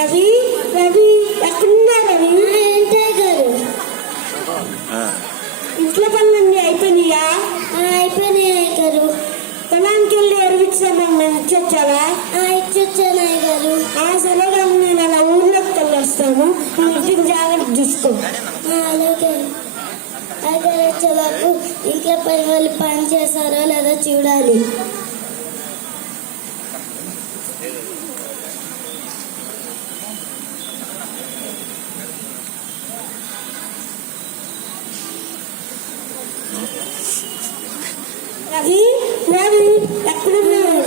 రవి రవి ఎక్కడున్నా రవి? ఏంటయ్య గారు? ఇంట్లో పనులన్నీ అయిపోయినాయా? అయిపోయినాయి అయ్య గారు. పొలానికి వెళ్ళి ఎరువిచ్చామని ఇచ్చొచ్చావా? ఇచ్చొచ్చాను అయ్య గారు. సరేగా, నేను అలా ఊర్లోకి వెళ్ళి వస్తాను. ఇంటికి జాగ్రత్త చూసుకో. అలాగే అయ్య గారు. వచ్చేవరకు ఇంట్లో పని వాళ్ళు పని చేస్తారో లేదో చూడాలి. రవి రవి ఎక్కడున్నావు?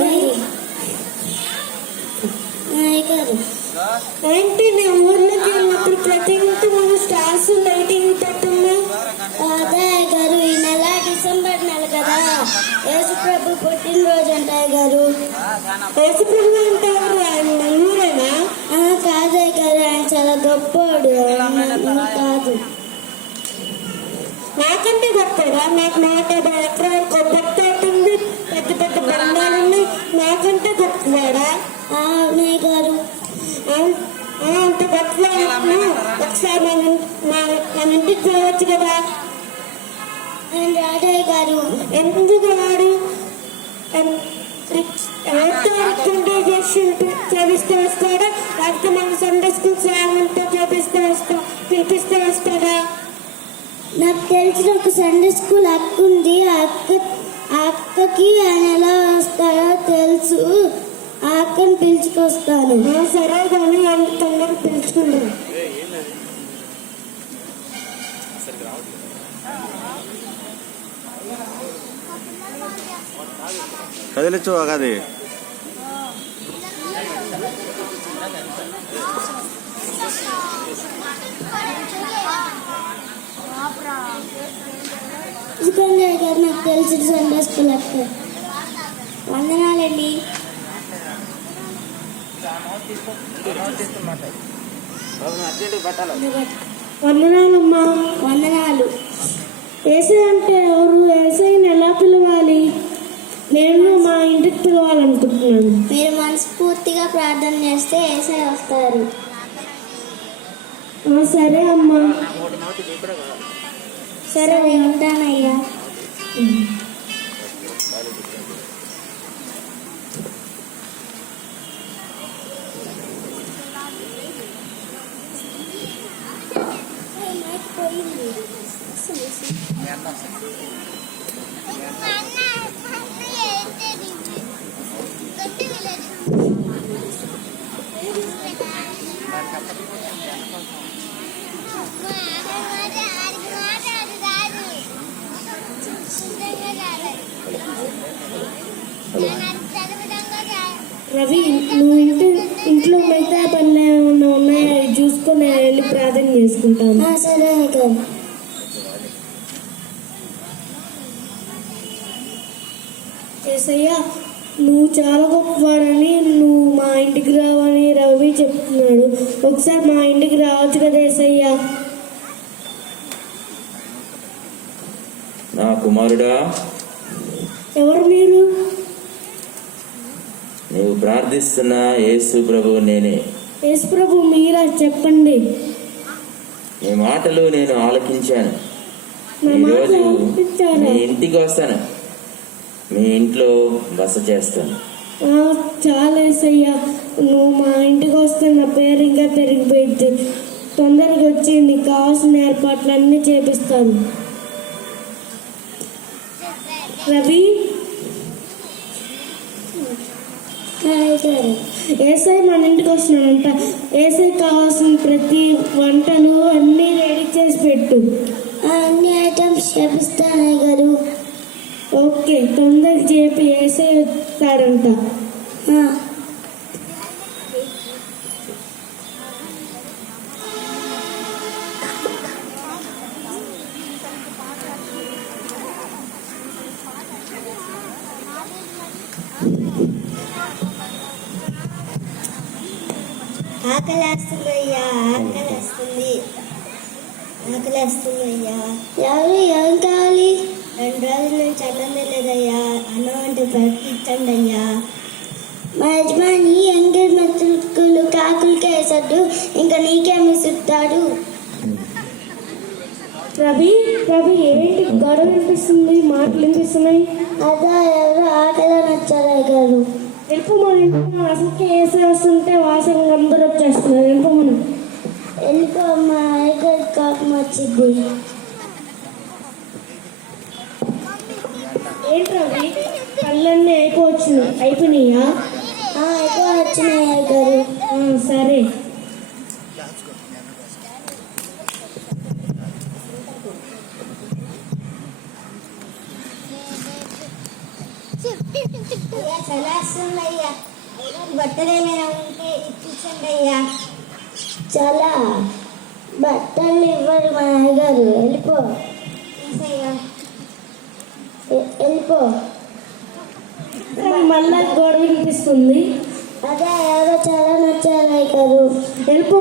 ఏంటి నేను ఊర్లోకి వెళ్ళినప్పుడు ప్రతి ఇంటి మనం స్టార్స్ లైటింగ్ పెట్టున్నా? అదే గారు, ఈ నెల డిసెంబర్ నెల కదా, యేసుప్రభు పుట్టినరోజు అంటాయి గారు. యేసుప్రభు అంటే ఎవరు? ఆయన ఊరేనా? కాదే గారు, ఆయన చాలా గొప్పోడు. కాదు, నాకంటే గొప్పడా? నాకు 150 ఎకరాల భక్తి అవుతుంది, పెద్ద పెద్ద బండాలున్నాయి. నాకంటే గొప్పవాడా? అన్నయ్య గారు. అంత గొప్పవాడు. ఒకసారి మన ఇంటికి పోవచ్చు కదా? రాధయ్య గారు. ఎందుకు వాడు ఎవరితో చేపిస్తే వస్తాడా? లేకపోతే మన సండే స్కూల్ సేవలతో పిలిపిస్తే వస్తాడా? నాకు తెలిసిన ఒక సండే స్కూల్ అక్క ఉంది. ఆ అక్కకి ఆయన ఎలా వస్తాడో తెలుసు. ఆ అక్కని పిలుచుకొస్తాను. సరే కానీ ఆయన తొందరగా పిలుచుకుంటాను. కదిలిచ్చు అది గారు. నాకు తెలిసిన సండే స్కూల్ అక్క. వందనాలండి. వందనాలమ్మా. వందనాలు. ఏసై అంటే ఎవరు? ఏసైని ఎలా పిలవాలి? నేను మా ఇంటికి పిలవాలనుకుంటున్నాను. మీరు మనస్ఫూర్తిగా ప్రార్థన చేస్తే ఏసై వస్తారు. సరే అమ్మా. సరే, ఉంటానయ్యా. రవి, నువ్వు ఇంట్లో మిగతా పనులు ఏమన్నా ఉన్నాయా? అవి చూసుకొని వెళ్ళి ప్రార్థన చేసుకుంటాను. సరే గారు. ఏసయ్యా, నువ్వు చాలా గొప్పవాడని, నువ్వు మా ఇంటికి రావని రవి చెప్తున్నాడు. ఒకసారి మా ఇంటికి రావచ్చు కదా ఏసయ్యా? నా కుమారుడా, ఎవరు మీరు? నువ్వు ప్రార్థిస్తున్న యేసు ప్రభు నేనే. యేసు ప్రభు మీరా? చెప్పండి. నీ మాటలు నేను ఆలకించాను. ఈరోజు మీ ఇంటికి వస్తాను, మీ ఇంట్లో బస చేస్తాను. చాలా ఏసయ్యా, నువ్వు మా ఇంటికి వస్తే నా పేరు ఇంకా పెరిగిపోయింది. తొందరగా వచ్చి నీకు కావాల్సిన ఏర్పాట్లన్నీ చేపిస్తాను. రవి, ఏసై మన ఇంటికి వస్తున్నానంట. ఏసై కావాల్సిన ప్రతి వంటలు అన్నీ రెడీ చేసి పెట్టు. అన్ని ఐటమ్స్ చేపిస్తాను గారు. ఓకే, తొందరగా చేపి ఏసై వస్తాడంట. ఆకలేస్తుందయ్యా, ఆకలేస్తుందయ్యా. ఎవరు ఏం కావాలి? 2 రోజుల నుంచి అన్నం తినలేదయ్యా. అన్నం అంటే ప్రకటించండి అయ్యా. మా యజమాని ఎంగేజ్మెంట్ కాకులకి విసిరేస్తాడు, ఇంకా నీకేం విసురుతాడు? రవి రవి ఏంటి గొడవ వినిపిస్తుంది, మాటలు వినిపిస్తున్నాయి? అదా ఎవరో ఆటలో నచ్చారా గారు. వెళ్ళిపో మనం అసలుకే వేసే వస్తుంటే వాసన అందరూ వచ్చేస్తున్నారు. వెళ్ళిపో మనం. వెళ్ళిపో, మా అయ్యగారి కోపం వచ్చింది. ఏంటి రవి కళ్ళన్నీ అయిపోయినాయా? వచ్చినాయి అయ్యగారు. సరే. చలాస్తుందయ్యా, బట్టలు ఏమైనా ఉంటే ఇప్పించండి అయ్యా. చాలా బట్టలు ఇవ్వరు మా అయ్యగారు. వెళ్ళిపో, వెళ్ళిపో. మళ్ళా గొడవ వినిపిస్తుంది. అదే ఎవరో చాలా నచ్చారు అయ్యగారు. వెళ్ళిపో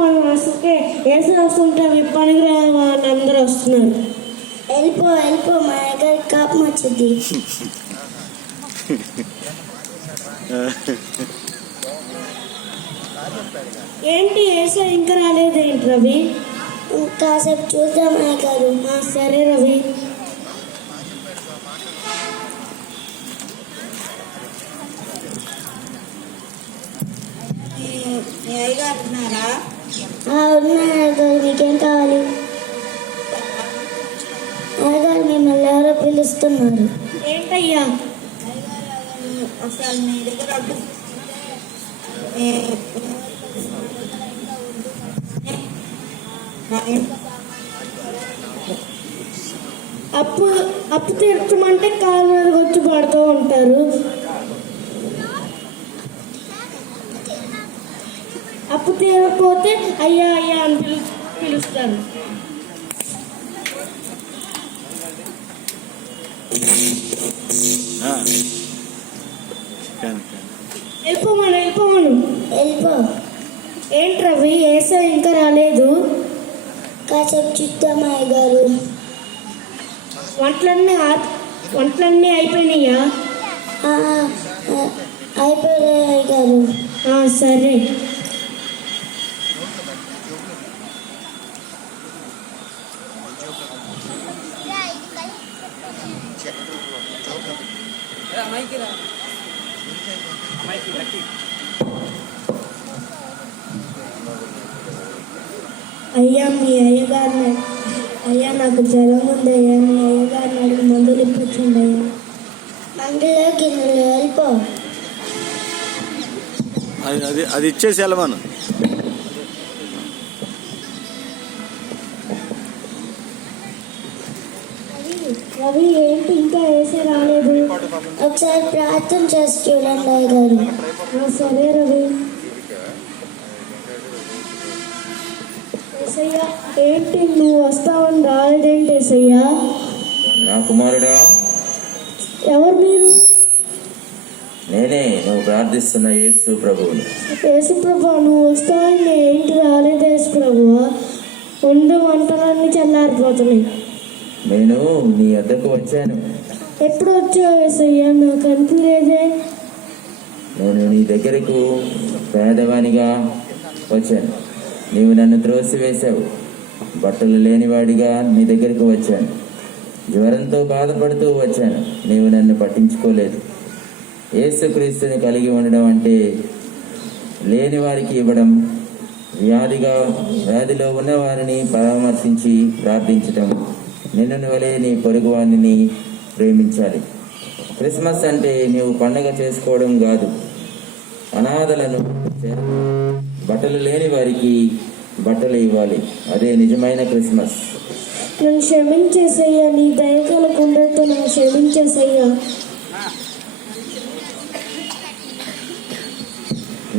మనం అసలుకే వేసే వస్తుంటే పనికి రాని అందరూ వస్తున్నారు. వెళ్ళిపో, మా అయ్యగారి కోపం వచ్చింది. ఏంటి వేసే ఇంకా రాలేదేంటి రవి? కాసేపు చూద్దాం అయ్యగారు. సరే రవి. ఉన్నా అయ్యగారు, మీకేం కావాలి? అయ్యగారు మిమ్మల్ని ఎవరో పిలుస్తున్నారు. ఏంటయ్యా? అసలు నీ దగ్గర అప్పు తీర్చమంటే కాలు మీద వచ్చి పడుతూ ఉంటారు. అప్పు తీరకపోతే అయ్యా అని పిలుస్తారు. వెళ్ళిపోమను. వెళ్ళిపో. ఏంటి రవి ఏసా ఇంకా రాలేదు? కాసేపు చూద్దాం అయ్యగారు. వంటలన్నీ అయిపోయినాయా? అయిపోయాయి అయ్యగారు. సరే. అయ్యా మీ అయ్యగారిని అయ్యా నాకు జ్వరం ఉంది అయ్యా, మీ అయ్యగారిని అడిగి మందులు ఇప్పించండి అయ్యా. అందులో గిన్నెలు. వెళ్ళిపో. అది ఇచ్చేసి వెళ్ళమను. రవి ఏంటి ఇంకా వేసే రాలేదు? ఒకసారి ప్రార్థన చేసి చూడండి అయ్యగారు. సరే రవి. ఏసయ్యా ఏంటి నువ్వు వస్తావని రాలేదేంటి ఏసయ్యా? నా కుమారుడా, ఎవరు మీరు? నేనే నువ్వు ప్రార్థిస్తున్న యేసు ప్రభువుని. యేసు ప్రభు నువ్వు వస్తావని ఏంటి రాలేదు యేసు ప్రభువా? వంటలన్నీ చల్లారిపోతున్నాయి. నేను నీ వద్దకు వచ్చాను. ఎప్పుడు వచ్చావు యేసయ్యా? నాకు అనిపించలేదే. నేను నీ దగ్గరకు పేదవానిగా వచ్చాను, నీవు నన్ను త్రోసివేశావు. బట్టలు లేనివాడిగా నీ దగ్గరకు వచ్చాను, జ్వరంతో బాధపడుతూ వచ్చాను, నీవు నన్ను పట్టించుకోలేదు. యేసుక్రీస్తుని కలిగి ఉండడం అంటే లేని వారికి ఇవ్వడం, వ్యాధిలో ఉన్న వారిని పరామర్శించి ప్రార్థించటం, నిన్ను వలె నీ పొరుగు వారిని ప్రేమించాలి. క్రిస్మస్ అంటే నీవు పండగ చేసుకోవడం కాదు, అనాథలను బట్టలు లేని వారికి బట్టలు ఇవ్వాలి. అదే నిజమైన క్రిస్మస్. నన్ను క్షమించేసయ్యా, నీ దయగల కుండతో నన్ను క్షమించేసయ్యా.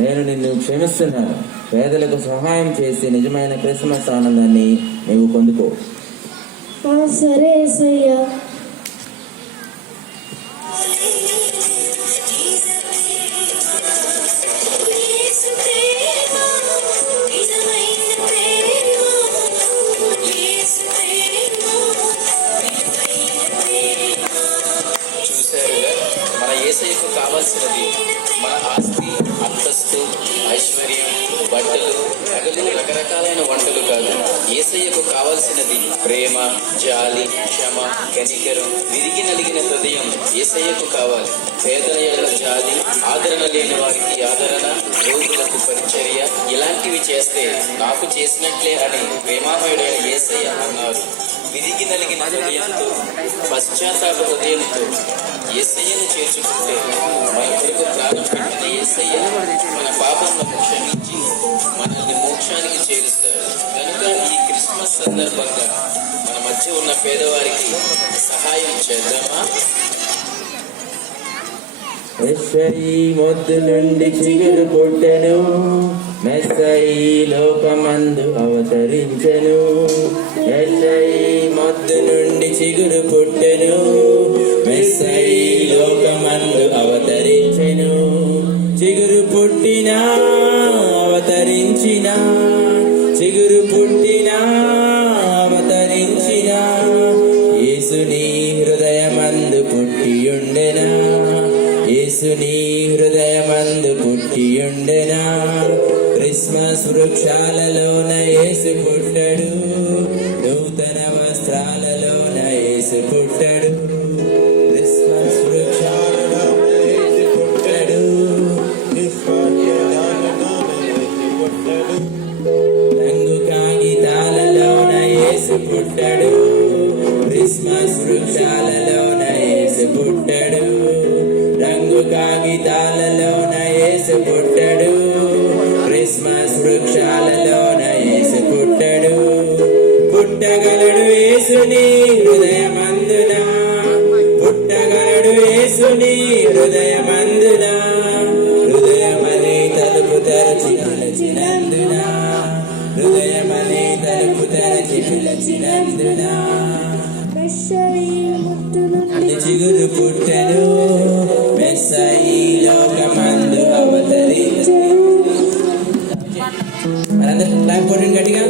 నేను నిన్ను క్షమిస్తున్నాను. పేదలకు సహాయం చేసి నిజమైన క్రిస్మస్ ఆనందాన్ని నీవు పొందుకో. సరే యేసయ్యా. చూశారుగా, మన యేసయ్యకు కావాల్సినది మన ఆస్తి, అంతస్తు, ఐశ్వర్యం, బట్టలు, యేసయ్యకు కావలసినది ప్రేమ, జాలి, క్షమ, కనికరం, విరిగి నలిగిన హృదయం యేసయ్యకు కావాలి. పేదల ఎడల జాలి, ఆదరణ లేని వారికి ఆదరణ, రోగులకు పరిచర్య, ఇలాంటివి చేస్తే నాకు చేసినట్లే అని ప్రేమామయుడైన యేసయ్య అన్నారు. విరిగి నలిగిన హృదయంతో, పశ్చాత్తాప హృదయంతో యేసయ్యను చేర్చుకుంటే మన కొరకు ప్రాణం పెట్టిన యేసయ్య మన పాపములను క్షమించి మనల్ని మోక్షానికి చేరుస్తాడు. కనుక ఈ క్రిస్మస్ సందర్భంగా మన మధ్య ఉన్న పేదవారికి సహాయం చేద్దామా? మెస్సయి మొద్దు నుండి చిగురు పుట్టెను, మెస్సయి లోకమందు అవతరించెను. మెస్సయి మొద్దు నుండి చిగురు పుట్టెను, మెస్సయి లోకమందు అవతరించెను. చిగురు పుట్టినా అవతరించినా, చిగురు పుట్టినా అవతరించినా, యేసుని హృదయమందు పుట్టియుండెనా, యేసుని హృదయమందు పుట్టియుండెనా. క్రిస్మస్ వృక్షాలలోన యేసు పుట్టడు, నూతన వస్త్రాలలోన యేసు పుట్టడు. క్రిస్మస్ వృక్షాలలోన యేసు పుట్టడు, రంగు కాగితాలలోన యేసు పుట్టడు. క్రిస్మస్ వృక్షాలలోన యేసు పుట్టడు, రంగు కాగితాలలోన యేసు పుట్టడు. క్రిస్మస్ వృక్షాలలోన యేసు పుట్టడు. పుట్టగలడు యేసుని హృదయమందున, పుట్టగలడు యేసుని హృదయమందున. హృదయమనే తలుపు తెరచి నిలచినందున, హృదయమనే తలుపు తెరచి నిలచినందున. చిగురు పుట్టెను, మెస్సయి లోకమందు అవతరించెను. మనందరం క్లాప్ కొట్టండి గట్టిగా.